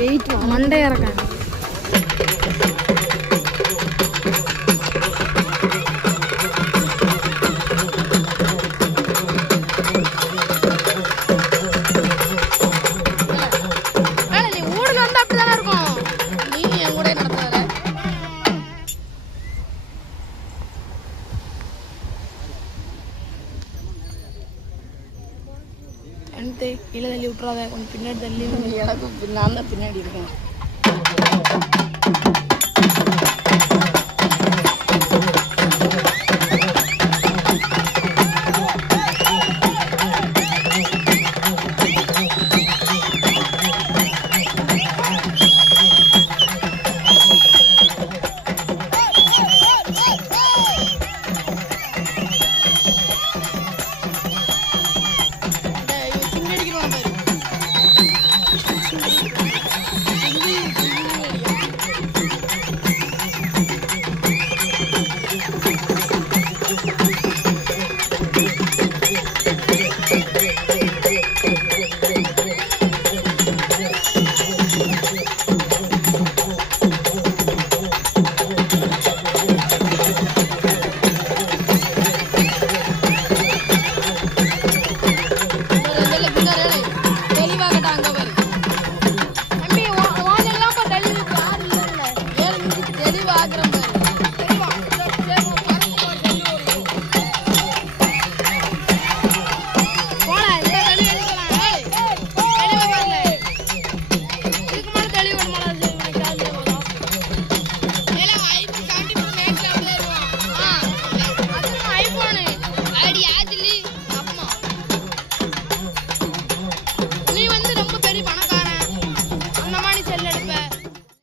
Wait Monday இறக்கேன். நீ ஊடுல வந்து அப்படிதானே இருக்கும். நீ என் கூட நடத்துற எனக்கு கீழே தள்ளி விட்டுறாத. கொஞ்சம் பின்னாடி தள்ளி. எனக்கு நான் தான் பின்னாடி இருக்கேன்.